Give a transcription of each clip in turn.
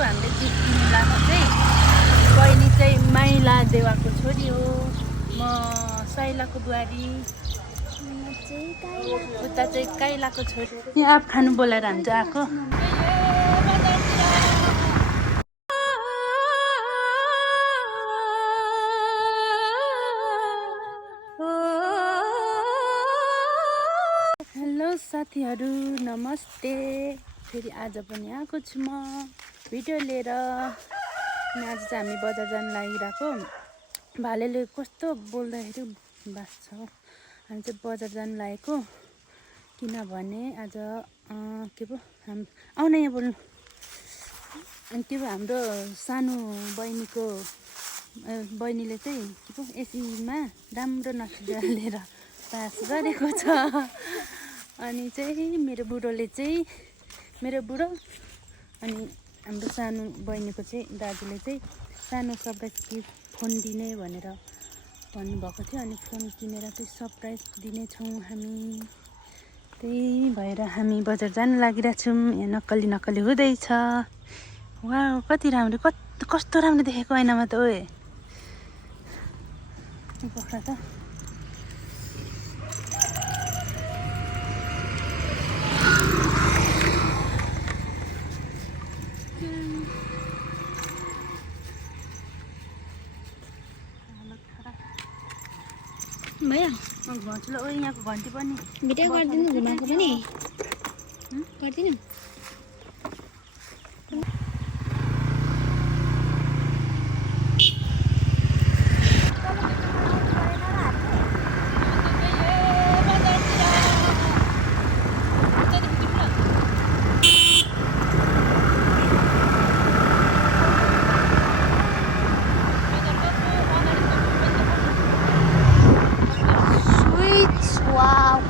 अब हामीले गिफ्ट किन्नु लाएको चाहिँ बहिनी चाहिँ माइला देवाको छोरी हो, म शैलाको बुहारी, उता चाहिँ काइलाको छोरी। यहाँ आँप खानु बोलाएर हामी चाहिँ आएको। हेलो साथीहरू, नमस्ते। फेरि आज पनि आएको छु म भिडियो लिएर। अनि आज चाहिँ हामी बजार जान लागिरहेको। भालेले कस्तो बोल्दाखेरि बाँच्छ। हामी चाहिँ बजार जान लागेको किनभने आज के पो आउन यहाँ बोल्नु। अनि के पो हाम्रो सानो बहिनीले चाहिँ के पो एसीमा राम्रो नतिजा लिएर पास गरेको छ। अनि चाहिँ मेरो बुढो अनि हाम्रो सानो बहिनीको चाहिँ दाजुले चाहिँ सानो सरप्राइज गिफ्ट फोन दिने भनेर भन्नुभएको थियो। अनि फोन किनेर चाहिँ सरप्राइज दिनेछौँ हामी। त्यही भएर हामी बजार जान लागिरहेछौँ। यहाँ नक्कली हुँदैछ। वा कति राम्रो, कस्तो राम्रो देखेको ऐनामा त। ओए पक्रा त भैया भन्छु ल। ओ यहाँको घन्टी पनि भिडियो गरिदिनु, घुमाएको पनि गरिदिनु।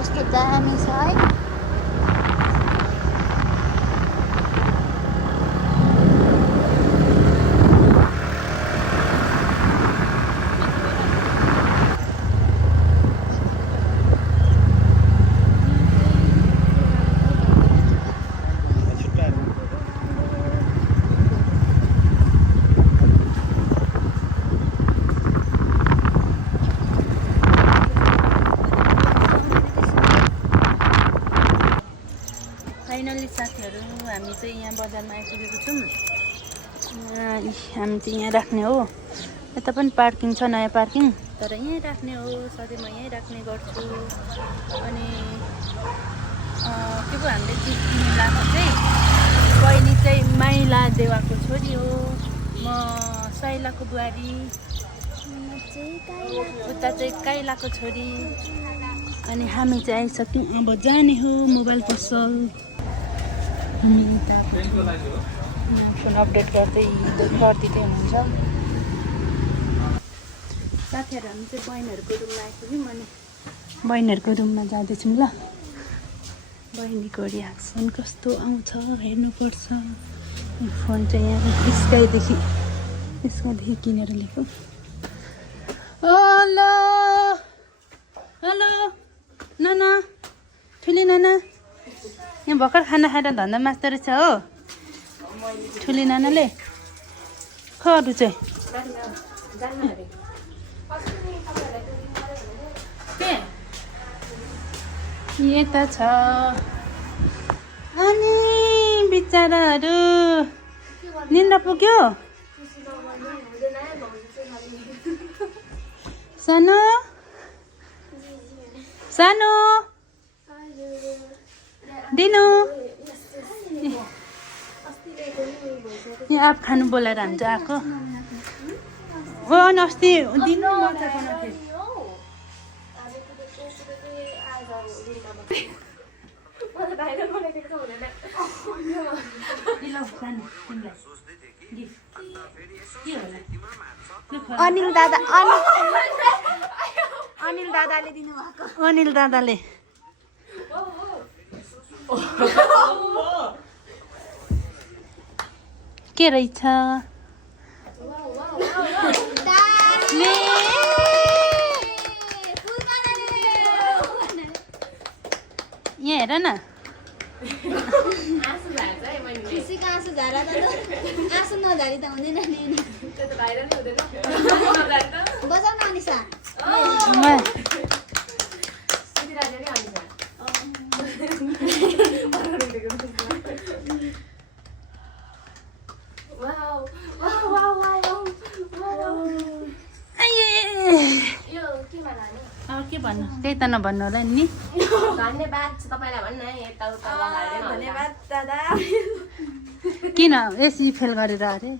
कस्तो दामी छ है। फाइनली साथीहरू हामी चाहिँ यहाँ बजारमा आइपुगेको छौँ। हामी चाहिँ यहाँ राख्ने हो। यता पनि पार्किङ छ, नयाँ पार्किङ, तर यहीँ राख्ने हो। सधैँ म यहीँ राख्ने गर्छु। अनि के पो हामीले गिफ्ट किन्नु लाएको चाहिँ बहिनी चाहिँ माइला देवाको छोरी हो, म शैलाको बुहारी, उता चाहिँ काइलाको छोरी। अनि हामी चाहिँ आइसक्यौँ। अब जाने हो मोबाइल पसल। हामी फोन अपडेट गरिदिँदै हुनुहुन्छ साथीहरू। हामी चाहिँ बहिनीहरूको रुममा आइपुग्यौँ। अनि बहिनीहरूको रुममा जाँदैछौँ ल। बहिनीको रियाक्सन कस्तो आउँछ हेर्नुपर्छ। फोन चाहिँ यहाँ स्काइदेखि किनेर ल्याएको। हेलो हेलो नाना, ठुली नाना यहाँ भर्खर खाना खाएर धन्दा मास्दो रहेछ हो ठुली नानाले। अरू चाहिँ यता छ। अनि बिचराहरू निन्द्रा पुग्यो। सानो सानो दिनु यहाँ आँप खानु बोलाएर हामी चाहिँ आएको। हो अनि अस्ति दिनु मर्चा बनाएको थिएँ। अनिल दादाले दिनुभएको। अनिल दादाले के रहेछ? यहाँ हेर न। खुसीको आँसु झारा त आँसु नझारी त हुँदैन नि बजाउ न अनिसा के भन्नु त्यही त नभन्नु होला नि धन्यवाद तपाईँलाई भन्न यताउता लगाएर धन्यवाद दादा किन एसी फेल गरेर अरे